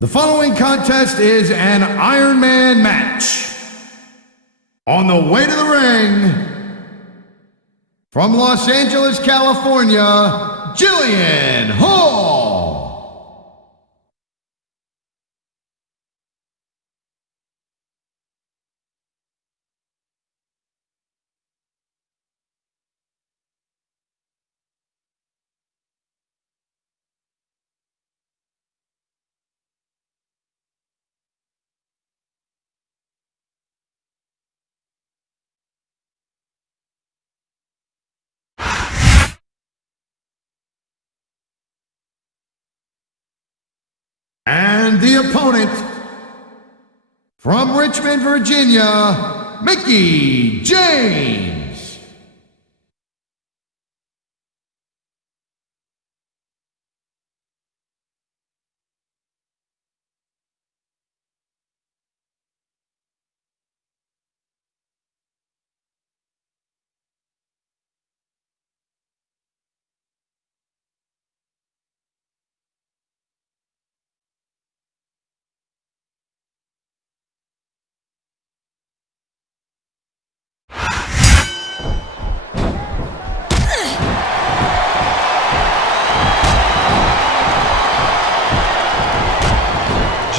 The following contest is an Ironman match. On the way to the ring, from Los Angeles, California, Jillian Hall. And the opponent, from Richmond, Virginia, Mickie James.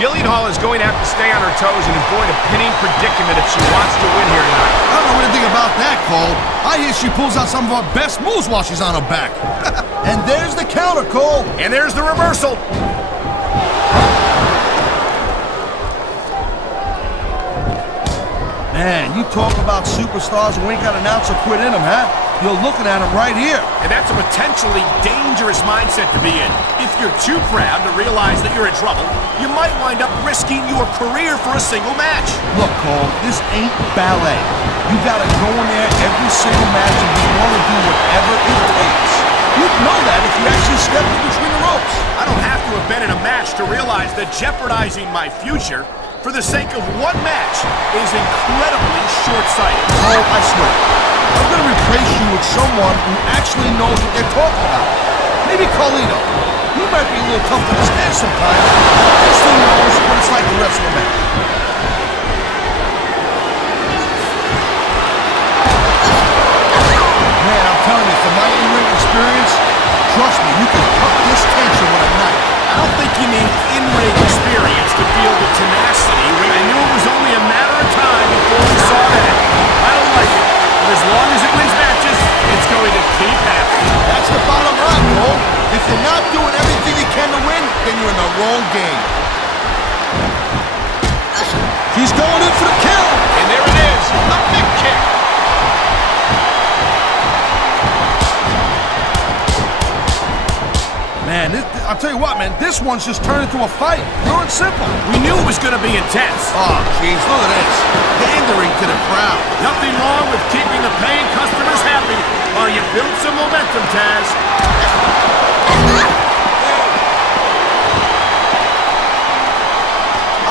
Jillian Hall is going to have to stay on her toes and avoid a pinning predicament if she wants to win here tonight. I don't know anything about that, Cole. I hear she pulls out some of our best moves while she's on her back. And there's the counter, Cole. And there's the reversal. Man, you talk about superstars who ain't got an ounce of quit in them, huh? You're looking at them right here. And that's a potentially dangerous mindset to be in. If you're too proud to realize that you're in trouble, you might wind up risking your career for a single match. Look, Cole, this ain't ballet. You gotta go in there every single match and be willing to do whatever it takes. You'd know that if you actually stepped in between the ropes. I don't have to have been in a match to realize that jeopardizing my future for the sake of one match is incredibly short-sighted. Oh, I swear. I'm gonna replace you with someone who actually knows what they're talking about. Maybe Carlito. He might be a little tough to understand sometimes, but he still knows what it's like to wrestle a match. Man, I'm telling you, from my in-ring experience, trust me, you can cut this tension with a knife. I don't think you need in-ring experience to feel the tenacity when I knew it was only a matter of time before we saw that. I don't like it, but as long as it wins matches, it's going to keep happening. That's the bottom line, Cole. If you're not doing everything you can to win, then you're in the wrong game. She's going in for the kill. And there it is, a big kick. Man, I'll tell you what, man, this one's just turned into a fight. Pure and simple. We knew it was going to be intense. Oh, jeez, look at this. Pandering to the crowd. Nothing wrong with keeping the paying customers happy while you build some momentum, Taz.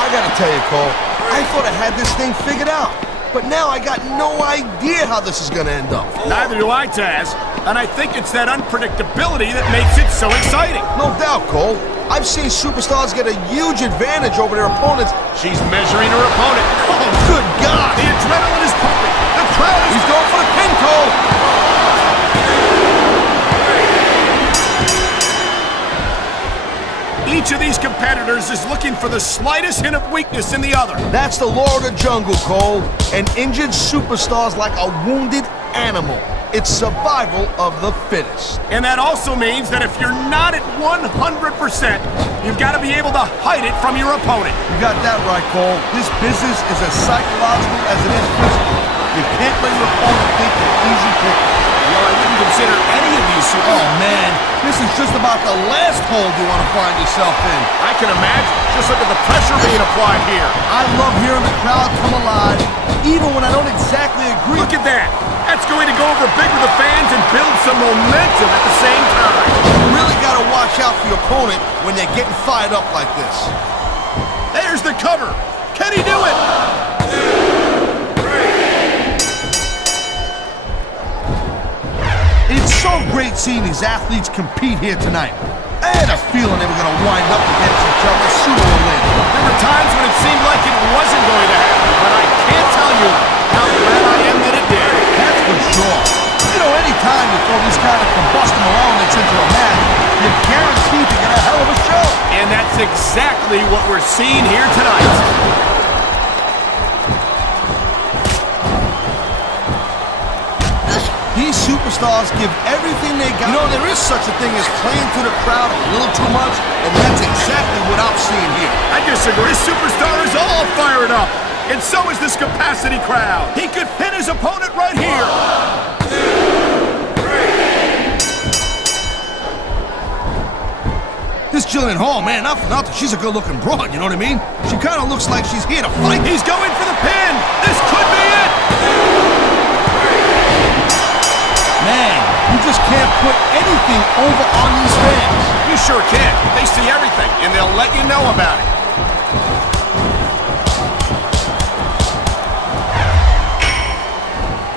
I gotta tell you, Cole, I thought I had this thing figured out. But now I got no idea how this is gonna end up. Neither do I, Taz. And I think it's that unpredictability that makes it so exciting. No doubt, Cole. I've seen superstars get a huge advantage over their opponents. She's measuring her opponent. Oh, good God! The adrenaline is pumping. The crowd is... He's going for the pin, Cole! Each of these competitors is looking for the slightest hint of weakness in the other. That's the law of the jungle, Cole. An injured superstar's like a wounded animal. It's survival of the fittest. And that also means that if you're not at 100%, you've got to be able to hide it from your opponent. You got that right, Cole. This business is as psychological as it is physical. You can't let your opponent think you're easy picking. Well, I wouldn't consider any of these super... Oh, man. This is just about the last hole you want to find yourself in. I can imagine. Just look at the pressure being applied here. I love hearing the crowd come alive, even when I don't exactly agree. Look at that. That's going to go over big with the fans and build some momentum at the same time. You really got to watch out for your opponent when they're getting fired up like this. There's the cover. Can he do it? 2, 3. It's so great seeing these athletes compete here tonight. had a feeling they were going to wind up against each other sooner or later. There were times when it seemed like it wasn't going to happen, but I can't tell you how glad I am that it did. That's for sure. You know, any time you throw these kind of combusting elements into a match, you're guaranteed to get a hell of a show. And that's exactly what we're seeing here tonight. These superstars give everything they got. You know, there is such a thing as playing to the crowd a little too much, and that's exactly what I'm seeing here. I disagree. This superstar is all fired up, and so is this capacity crowd. He could pin his opponent right here. 1, 2, 3. This Jillian Hall, man, not for nothing, she's a good-looking broad, you know what I mean? She kind of looks like she's here to fight. He's going for the pin. This could be it. Man, you just can't put anything over on these fans. You sure can. They see everything, and they'll let you know about it.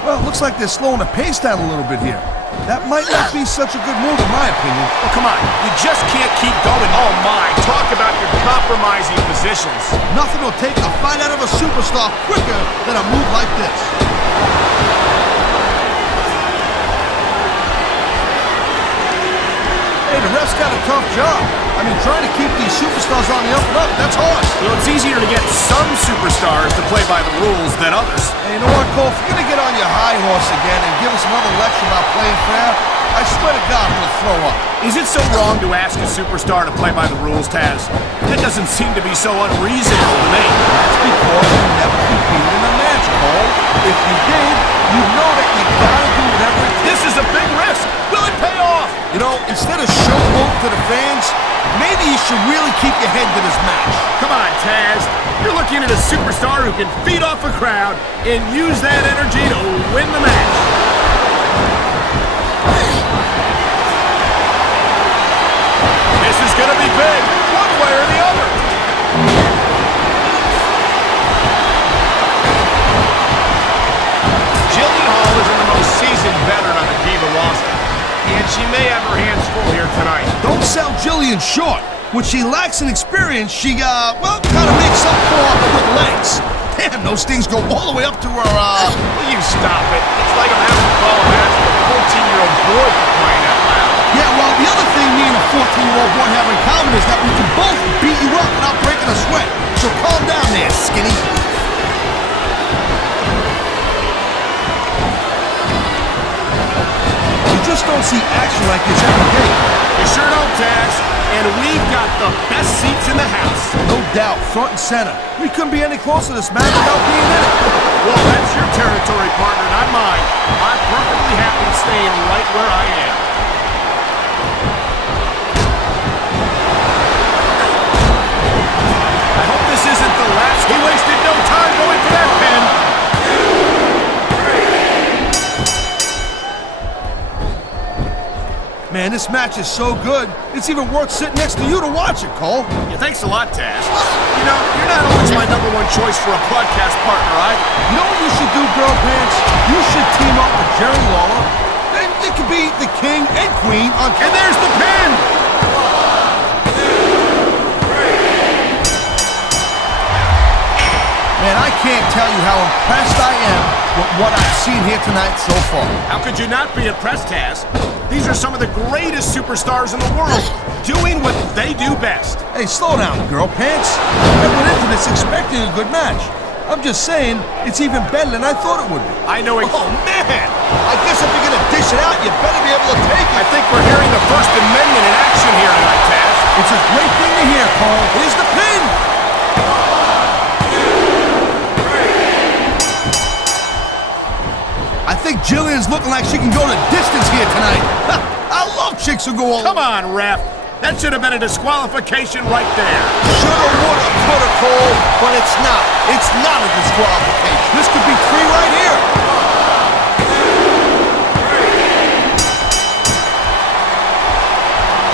Well, it looks like they're slowing the pace down a little bit here. That might not be such a good move, in my opinion. Well, come on. You just can't keep going. Oh, my. Talk about your compromising positions. Nothing will take the fight out of a superstar quicker than a move like this. Hey, the ref's got a tough job. I mean, trying to keep these superstars on the up and up, that's hard. Well, it's easier to get some superstars to play by the rules than others. Hey, you know what, Cole? If you're going to get on your high horse again and give us another lecture about playing fair, I swear to God, I'm going to throw up. Is it so wrong to ask a superstar to play by the rules, Taz? That doesn't seem to be so unreasonable to me. That's because you never competed in a match, Cole. If you did, you know that you got to do whatever it takes. This is a big risk. Will it pay off? You know, instead of showboat to the fans, maybe you should really keep your head to this match. Come on, Taz. You're looking at a superstar who can feed off a crowd and use that energy to win the match. This is going to be big, one way or the other. Jillian Hall isn't the most seasoned veteran on the Diva roster, and she may have her hands full here tonight. Don't sell Jillian short. When she lacks in experience, she, well, kind of makes up for it with legs. Damn, those things go all the way up to her, Will you stop it? It's like I'm having to call a match with a 14-year-old boy for crying out loud. Yeah, well, the other thing me and a 14-year-old boy have in common is that we can both beat you up without breaking a sweat. So calm down there, skinny. You just don't see action like this every day. You sure don't, Taz. And we've got the best seats in the house. No doubt, front and center. We couldn't be any closer to this match without being in it. Well, that's your territory, partner, not mine. I'm perfectly happy staying right where I am. I hope this isn't the last. He wasted no time going for that pin. 2, 3. Man, this match is so good, it's even worth sitting next to you to watch it, Cole. Yeah, thanks a lot, Taz. You know, you're not always my #1 choice for a podcast partner, either. You know what you should do, Girl Pants? You should team up with Jerry Lawler. Then it could be the king and queen on... And there's the pin! 1, 2, 3. Man, I can't tell you how impressed I am with what I've seen here tonight so far. How could you not be impressed, Taz? These are some of the greatest superstars in the world, doing what they do best. Hey, slow down, Girl Pants. I went into this expecting a good match. I'm just saying, it's even better than I thought it would be. I know it. Oh, man! I guess if you're gonna dish it out, you better be able to take it. I think we're hearing the First Amendment in action here tonight, Taz. It's a great thing to hear, Cole. Here's the pin! 1, 2, 3. I think Jillian's looking like she can go the distance here tonight. I love chicks who go all... Come on, ref. That should have been a disqualification right there. Shoulda, woulda, coulda, Cole, but it's not. It's not a disqualification. This could be 3 right here. 1, 2, 3.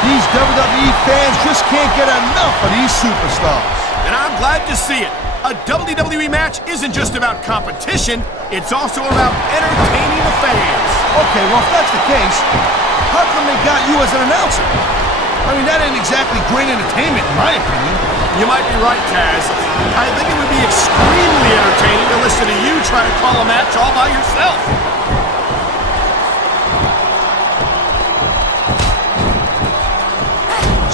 These WWE fans just can't get enough of these superstars. And I'm glad to see it. A WWE match isn't just about competition, it's also about entertaining the fans. Okay, well, if that's the case, how come they got you as an announcer? I mean, that ain't exactly great entertainment, in my opinion. You might be right, Taz. I think it would be extremely entertaining to listen to you try to call a match all by yourself.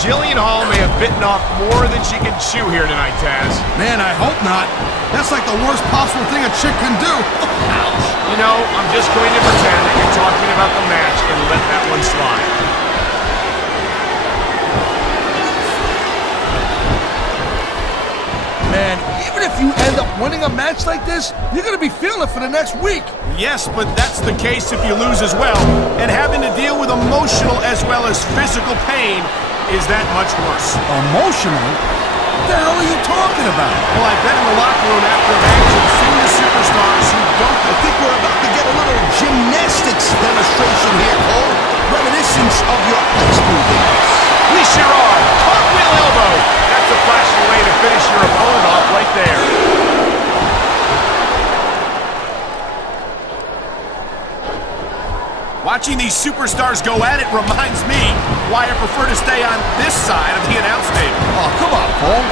Jillian Hall may have bitten off more than she can chew here tonight, Taz. Man, I hope not. That's like the worst possible thing a chick can do. Ouch. You know, I'm just going to pretend that you're talking about the match and let that one slide. Man, even if you end up winning a match like this, you're going to be feeling it for the next week. Yes, but that's the case if you lose as well. And having to deal with emotional as well as physical pain is that much worse. Emotional? What the hell are you talking about? Well, I've been in the locker room after a match and seen the superstars who don't... I think we're about to get a little gymnastics demonstration here, Cole. Reminiscence of your high school days. We sure are. Cartwheel elbow. That's a flashy way to finish your opponent off right there. Watching these superstars go at it reminds me why I prefer to stay on this side of the announce table. Oh, come on, Cole.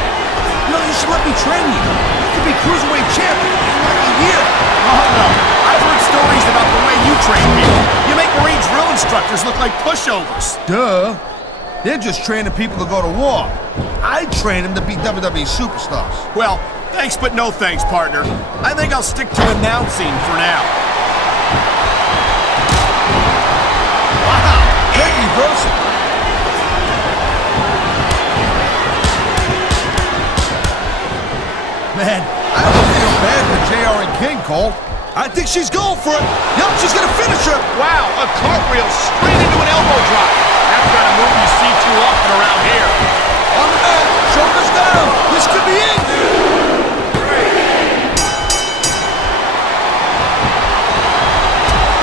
You know, you should let me train you. You could be cruiserweight champion in like a year. Oh, no. I've heard stories about the way you train people. You make Marine drill instructors look like pushovers. Duh. They're just training people to go to war. I train them to be WWE superstars. Well, thanks but no thanks, partner. I think I'll stick to announcing for now. Wow, great reversal. Man, I don't feel bad for JR and King, Cole. I think she's going for it. Yup, she's gonna finish her. Wow, a cartwheel straight into an elbow drop. That's kind of move you see too often around here. On the mat, shoulders down. This could be it.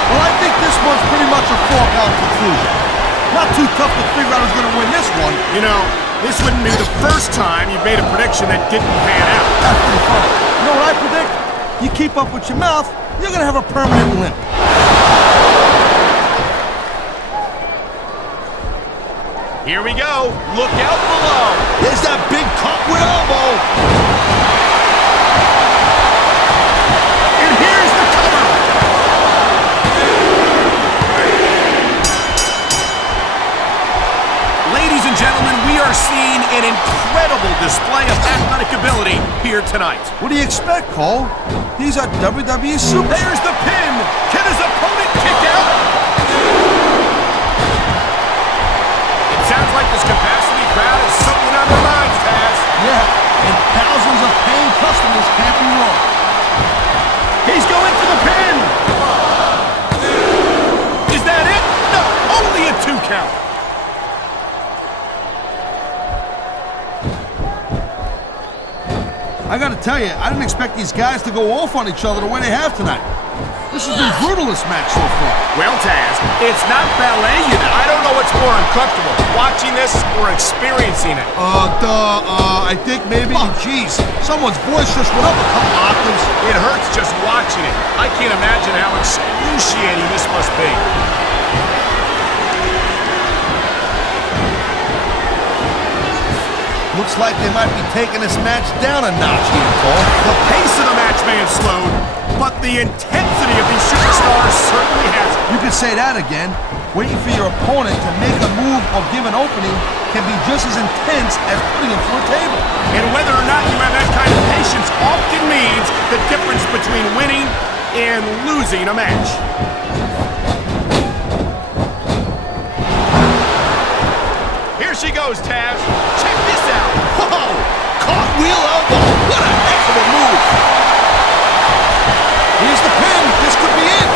Well, I think this one's pretty much a foregone conclusion. Not too tough to figure out who's gonna win this one. You know, this wouldn't be the first time you've made a prediction that didn't pan out. That's pretty funny. You know what I predict? You keep up with your mouth, you're gonna have a permanent limp. Here we go. Look out below. There's that big cartwheel elbow. And here's the cover. Ladies and gentlemen, we are seeing an incredible display of athletic ability here tonight. What do you expect, Cole? These are WWE super. There's the pin. Can his opponent kick out? It sounds like this capacity crowd is something on their minds, Taz. Yeah, and thousands of paying customers can't be wrong. He's going for the pin. Is that it? No, only a 2 count. I gotta tell you, I didn't expect these guys to go off on each other the way they have tonight. This has been brutal, this match so far. Well, Taz, it's not ballet, you know. I don't know what's more uncomfortable, watching this or experiencing it. I think maybe, geez, someone's voice just went up a couple octaves. It hurts just watching it. I can't imagine how excruciating this must be. Looks like they might be taking this match down a notch here, Cole. The pace of the match may have slowed, but the intensity of these superstars certainly hasn't. You could say that again. Waiting for your opponent to make a move or give an opening can be just as intense as putting him through a table. And whether or not you have that kind of patience often means the difference between winning and losing a match. Here she goes, Taz. Check this out. Whoa! Cartwheel elbow! What a heck of a move! Here's the pin. This could be it.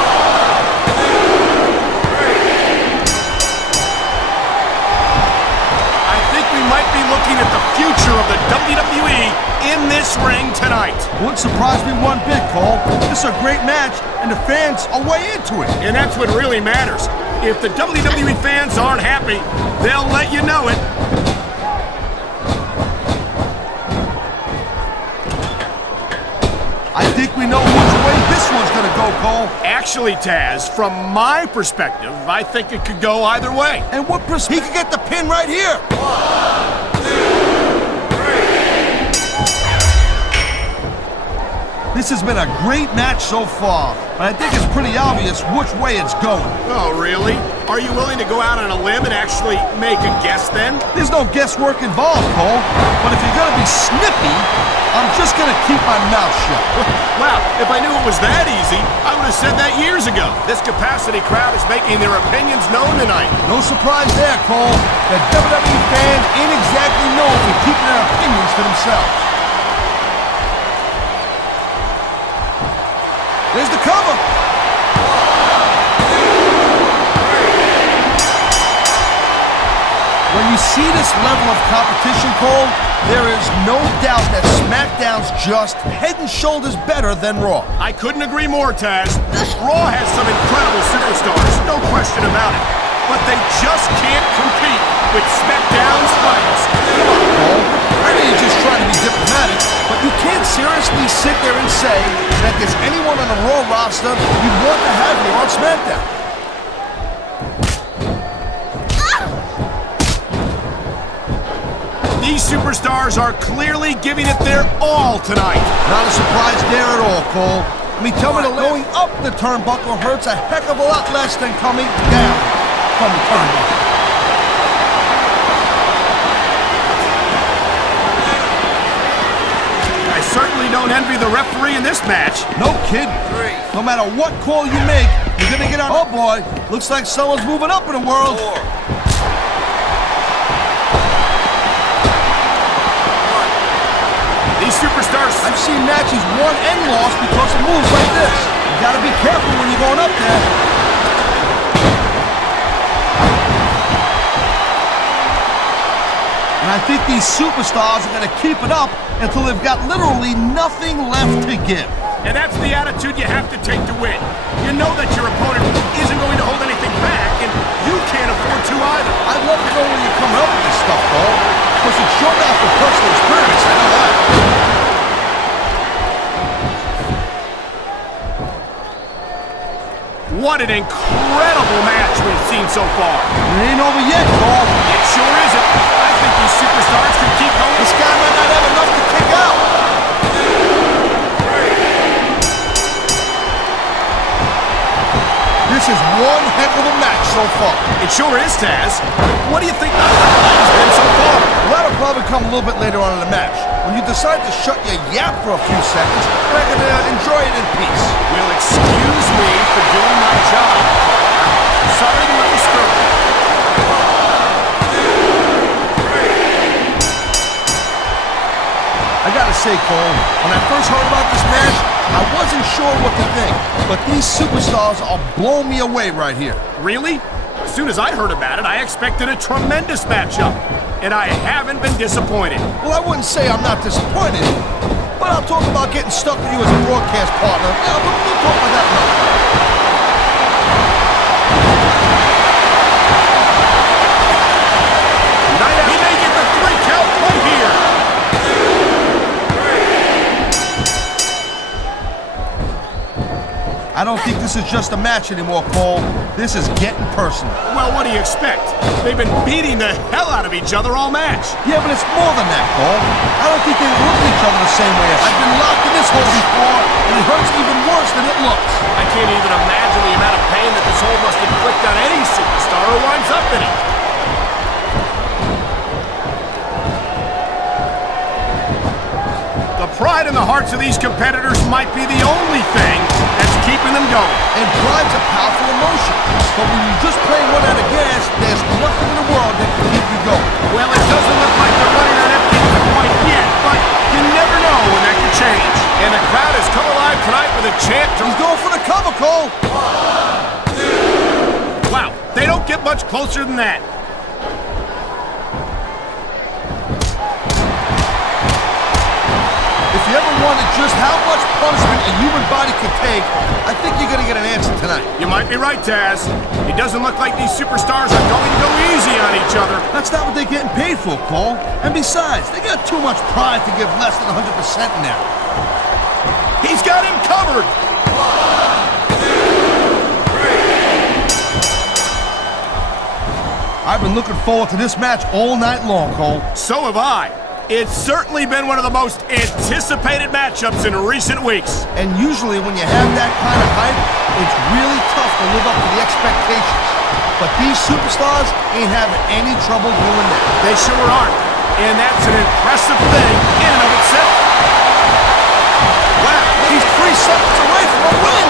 I think we might be looking at the future of the WWE in this ring tonight. Wouldn't surprise me one bit, Cole. This is a great match, and the fans are way into it. And that's what really matters. If the WWE fans aren't happy, they'll let you know it. I think we know which way this one's gonna go, Cole. Actually, Taz, from my perspective, I think it could go either way. And what perspective? He could get the pin right here. 1, 2, 3. This has been a great match so far, but I think it's pretty obvious which way it's going. Oh, really? Are you willing to go out on a limb and actually make a guess then? There's no guesswork involved, Cole. But if you're gonna be snippy, I'm just gonna keep my mouth shut. Wow, if I knew it was that easy, I would have said that years ago. This capacity crowd is making their opinions known tonight. No surprise there, Cole. The WWE fans ain't exactly known for keeping their opinions to themselves. There's the cover. 1, 2, 3. When you see this level of competition, Cole, there is no doubt that SmackDown's just head and shoulders better than Raw. I couldn't agree more, Taz. Raw has some incredible superstars, no question about it. But they just can't compete with SmackDown's finest. Come on, Cole. I know you're just trying to be diplomatic, but you can't seriously sit there and say that there's anyone on the Raw roster you'd want to have here on SmackDown. These superstars are clearly giving it their all tonight. Not a surprise there at all, Cole. I mean, tell me that going up the turnbuckle hurts a heck of a lot less than coming down from the turnbuckle. I certainly don't envy the referee in this match. No kidding. No matter what call you make, you're gonna get on. Oh boy, looks like someone's moving up in the world. 4. These superstars... I've seen matches won and lost because of moves like this. You gotta be careful when you're going up there. And I think these superstars are gonna keep it up until they've got literally nothing left to give. And that's the attitude you have to take to win. You know that your opponent isn't going to hold anything back, and you can't afford to either. I'd love to know where you're coming up with this stuff, Cole, because it's sure not for personal experience, I know that. What an incredible match we've seen so far. It ain't over yet, Cole. It sure isn't. I think these superstars can keep going. This guy might not have enough to kick out. 2, 3. This is one heck of a match so far. It sure is, Taz. What do you think the highlight has been so far? Well, that'll probably come a little bit later on in the match, when you decide to shut your yap for a few seconds, and I can enjoy it in peace. Will excuse me for doing my job. Sorry to let you screw it. 1, 2, 3. I gotta say, Cole, when I first heard about this match, I wasn't sure what to think, but these superstars are blowing me away right here. Really? As soon as I heard about it, I expected a tremendous matchup. And I haven't been disappointed. Well, I wouldn't say I'm not disappointed, but I'll talk about getting stuck with you as a broadcast partner. Yeah, we'll talk about that another time. He may get the 3 count right here. 2, 3. I don't think this is just a match anymore, Cole. This is getting personal. Well, what do you expect? They've been beating the hell out of each other all match. Yeah, but it's more than that, Cole. I don't think they look at each other the same way. I've been locked in this hole before, and it hurts even worse than it looks. I can't even imagine the amount of pain that this hole must inflict on any superstar who winds up in it. The pride in the hearts of these competitors might be the only thing that's keeping them going. And pride's a powerful emotion. But when you're just playing one out of gas, there's nothing in the world that can keep you going. Well, it doesn't look like they're running on empty quite yet, but you never know when that could change. And the crowd has come alive tonight with a chant to... He's going for the cover, Cole. 1, 2. Wow, they don't get much closer than that. If you ever wondered just how much punishment a human body could take, I think you're going to get an answer tonight. You might be right, Taz. It doesn't look like these superstars are going to go easy on each other. That's not what they're getting paid for, Cole. And besides, they got too much pride to give less than 100% in there. He's got him covered. 1, 2, 3. I've been looking forward to this match all night long, Cole. So have I. It's certainly been one of the most anticipated matchups in recent weeks. And usually when you have that kind of hype, it's really tough to live up to the expectations. But these superstars ain't having any trouble doing that. They sure aren't. And that's an impressive thing in and of itself. Wow, he's 3 seconds away from a win!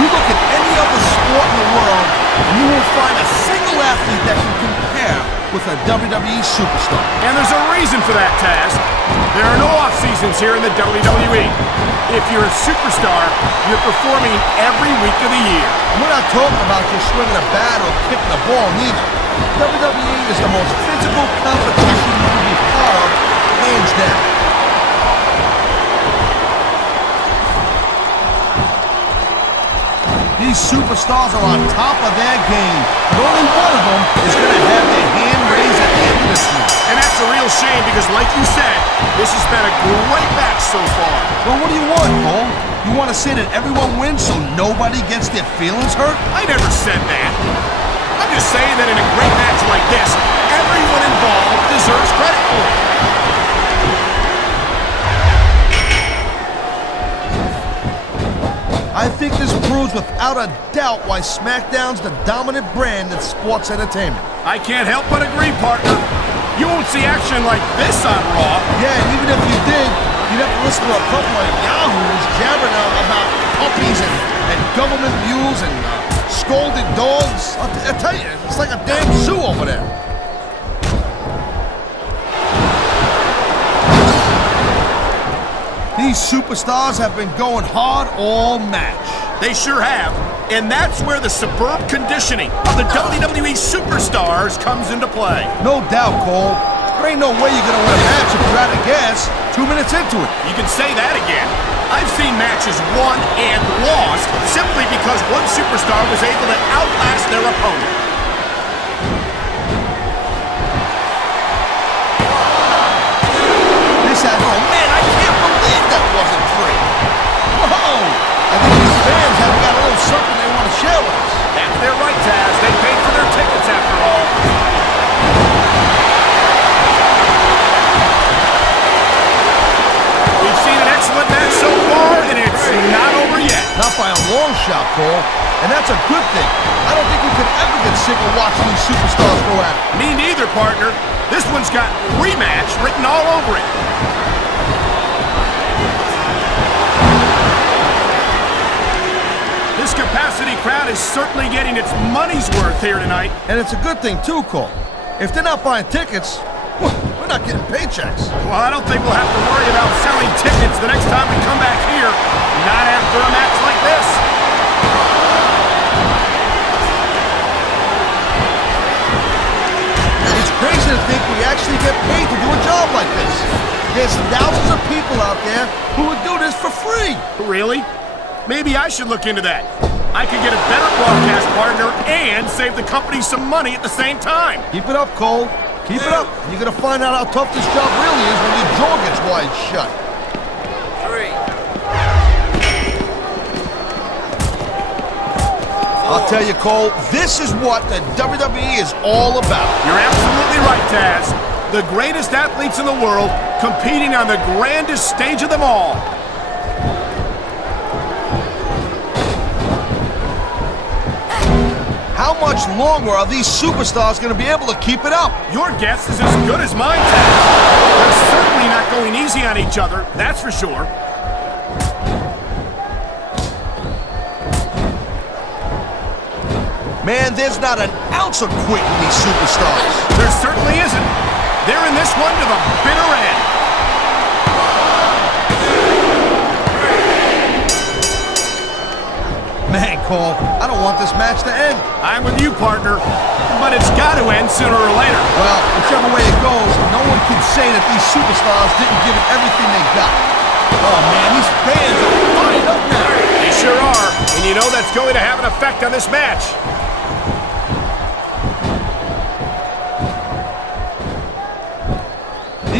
You look at any other sport in the world, and you won't find a single athlete that can compare with a WWE superstar. And there's a reason for that, Taz. There are no off-seasons here in the WWE. If you're a superstar, you're performing every week of the year. And we're not talking about just swinging a bat or kicking a ball, neither. WWE is the most physical competition you can be part of, hands down. These superstars are on top of their game, but only one of them is going to have their hand raised at the end of this one. And that's a real shame because, like you said, this has been a great match so far. Well, what do you want, Cole? You want to say that everyone wins so nobody gets their feelings hurt? I never said that. I'm just saying that in a great match like this, everyone involved deserves credit for it. I think this proves without a doubt why SmackDown's the dominant brand in sports entertainment. I can't help but agree, partner. You won't see action like this on Raw. Yeah, and even if you did, you'd have to listen to a couple of yahoos jabbering about puppies and government mules and scolded dogs. I'll tell you, it's like a damn zoo over there. These superstars have been going hard all match. They sure have. And that's where the superb conditioning of the WWE superstars comes into play. No doubt, Cole. There ain't no way you're gonna win a match if you're out of gas 2 minutes into it. You can say that again. I've seen matches won and lost simply because one superstar was able to outlast their opponent. Oh man, I can't believe that wasn't free. Whoa! I think these fans have got a little something they want to share with us. That's their right, Taz. They paid for their tickets after all. We've seen an excellent match so far, and it's not over yet. Not by a long shot, Cole. And that's a good thing. I don't think we could ever get sick of watching these superstars go at it. Me neither, partner. This one's got rematch written all over it. This capacity crowd is certainly getting its money's worth here tonight. And it's a good thing, too, Cole. If they're not buying tickets, we're not getting paychecks. Well, I don't think we'll have to worry about selling tickets the next time we come back here. Not after a match like this. It's crazy to think we actually get paid to do a job like this. There's thousands of people out there who would do this for free. Really? Maybe I should look into that. I could get a better broadcast partner and save the company some money at the same time. Keep it up, Cole. Keep it up. You're going to find out how tough this job really is when your jaw gets wide shut. 3. I'll tell you, Cole, this is what the WWE is all about. You're absolutely right, Taz. The greatest athletes in the world competing on the grandest stage of them all. How much longer are these superstars going to be able to keep it up? Your guess is as good as mine, Taz. They're certainly not going easy on each other, that's for sure. Man, there's not an ounce of quit in these superstars. There certainly isn't. They're in this one to the bitter end. 1, 2, 3. Man, Cole, I don't want this match to end. I'm with you, partner. But it's got to end sooner or later. Well, whichever way it goes, no one can say that these superstars didn't give it everything they got. Oh, man, these fans are fired up now. They sure are. And you know that's going to have an effect on this match.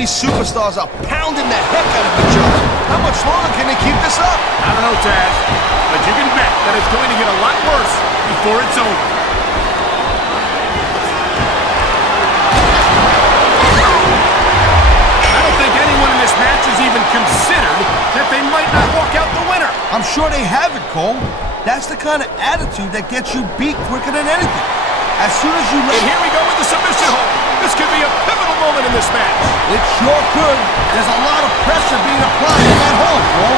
These superstars are pounding the heck out of each other. How much longer can they keep this up? I don't know, Taz, but you can bet that it's going to get a lot worse before it's over. I don't think anyone in this match has even considered that they might not walk out the winner. I'm sure they haven't, Cole. That's the kind of attitude that gets you beat quicker than anything. As soon as you let... And here we go with the submission hold. This could be a pivotal moment in this match. It sure could. There's a lot of pressure being applied in that hold, Cole.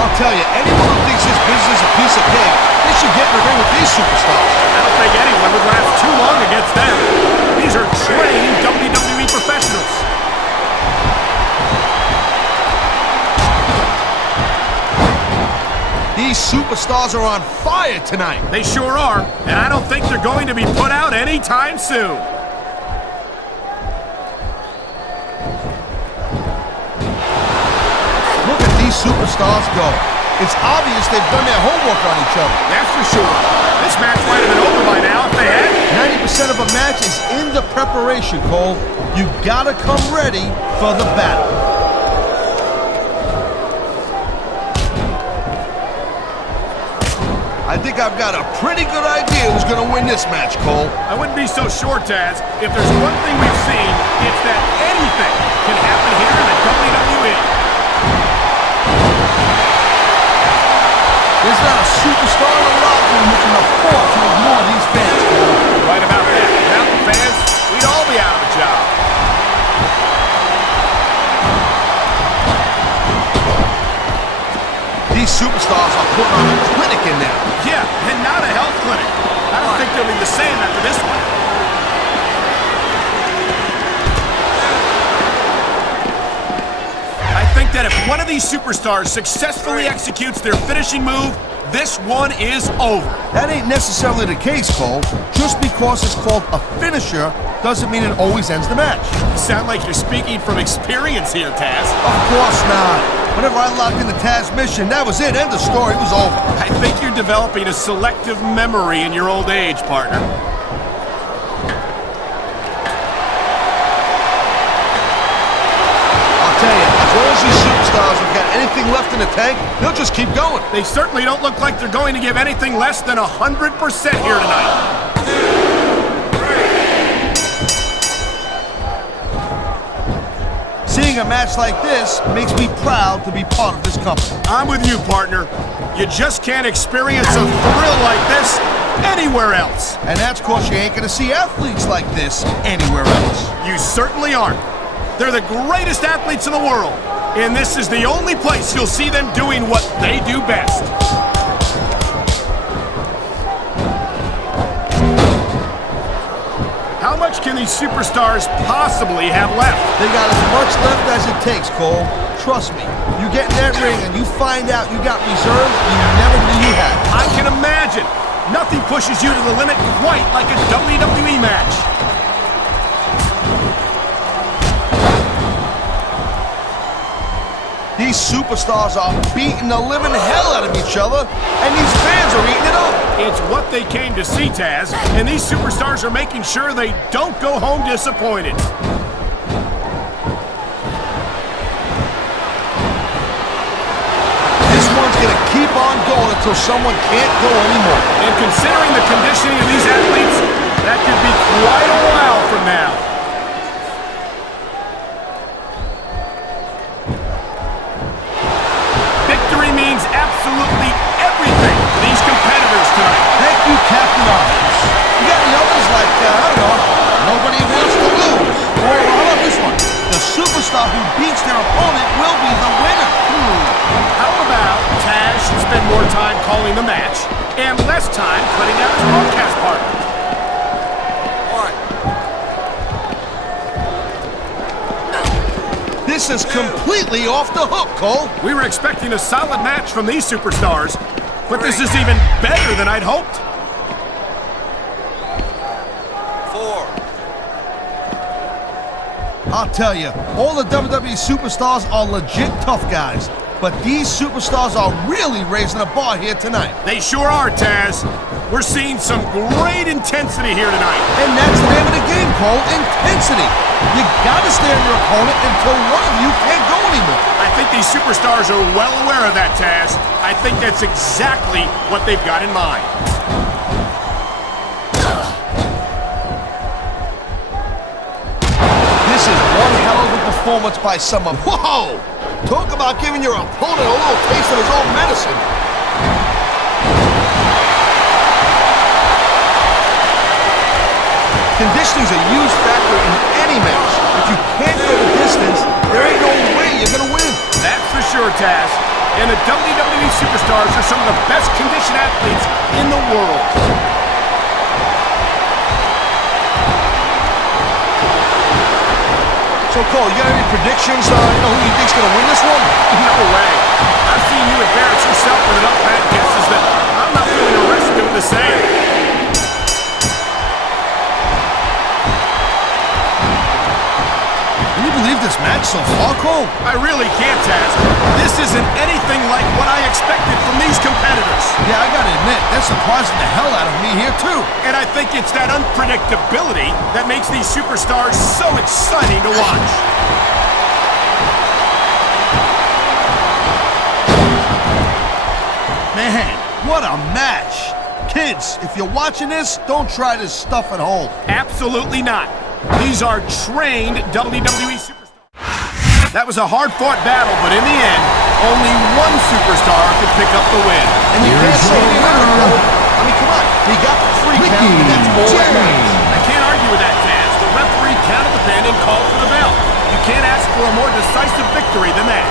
I'll tell you, anyone who thinks this business is a piece of cake, they should get in the ring with these superstars. I don't think anyone would last too long against them. These are trained WWE professionals. These superstars are on fire tonight. They sure are, and I don't think they're going to be put out anytime soon. Look at these superstars go. It's obvious they've done their homework on each other. That's for sure. This match might have been over by now if they had. 90% of a match is in the preparation, Cole. You gotta come ready for the battle. I think I've got a pretty good idea who's gonna win this match, Cole. I wouldn't be so sure, Taz. If there's one thing we've seen, it's that anything can happen here in the WWE. There's not a superstar in the locker room who can afford to ignore these fans, Cole. Right about that. Without the fans, we'd all be out of a job. These superstars are putting on a clinic in there. Yeah, and not a health clinic. I don't think they'll be the same after this one. I think that if one of these superstars successfully executes their finishing move, this one is over. That ain't necessarily the case, Cole. Just because it's called a finisher doesn't mean it always ends the match. You sound like you're speaking from experience here, Taz. Of course not. Whenever I locked in the Taz mission, that was it. End of story. It was over. I think you're developing a selective memory in your old age, partner. I'll tell you, as long as these superstars have got anything left in the tank, they'll just keep going. They certainly don't look like they're going to give anything less than 100% here tonight. Seeing a match like this makes me proud to be part of this company. I'm with you, partner. You just can't experience a thrill like this anywhere else. And that's because you ain't gonna see athletes like this anywhere else. You certainly aren't. They're the greatest athletes in the world, and this is the only place you'll see them doing what they do best. How much can these superstars possibly have left? They got as much left as it takes, Cole. Trust me. You get in that ring and you find out you got reserves you never knew you had. I can imagine. Nothing pushes you to the limit quite like a WWE match. These superstars are beating the living hell out of each other, and these fans are eating it up. It's what they came to see, Taz, and these superstars are making sure they don't go home disappointed. This one's gonna keep on going until someone can't go anymore. And considering the conditioning of these athletes, that could be quite a while from now. Victory means absolutely everything to these competitors tonight. Thank you, Captain Obvious. You got the others like, I don't know, nobody wants to lose. Or how about this one? The superstar who beats their opponent will be the winner. How about Taz should spend more time calling the match and less time putting out his broadcast partner? This is completely off the hook, Cole. We were expecting a solid match from these superstars, but this is even better than I'd hoped. 4. I'll tell you, all the WWE superstars are legit tough guys. but these superstars are really raising the bar here tonight. They sure are, Taz. We're seeing some great intensity here tonight. And that's the name of the game, Cole, intensity. You gotta stay on your opponent until one of you can't go anymore. I think these superstars are well aware of that, Taz. I think that's exactly what they've got in mind. This is one hell of a performance by someone. Whoa! Talk about giving your opponent a little taste of his own medicine. Conditioning's a huge factor in any match. If you can't go the distance, there ain't no way you're gonna win. That's for sure, Taz. And the WWE Superstars are some of the best conditioned athletes in the world. So, Cole, you got any predictions? Who you think's gonna win this one? No way. I've seen you embarrass yourself with enough bad guesses that I'm not feeling a risk doing the same. Can you believe this match so far, Cole? I really can't, Taz. This isn't anything like what I expected from these competitors. Yeah, I gotta admit, they're surprising the hell out of me here, too. And I think it's that unpredictability that makes these superstars so exciting to watch. Man, what a match. Kids, if you're watching this, don't try this stuff at home. Absolutely not. These are trained WWE superstars. That was a hard-fought battle, but in the end, only one superstar could pick up the win. And you can't say any winner, Cole. I mean, come on. He got the 3 count, and that's all that matters. I can't argue with that, Taz. The referee counted the pin and called for the bell. You can't ask for a more decisive victory than that.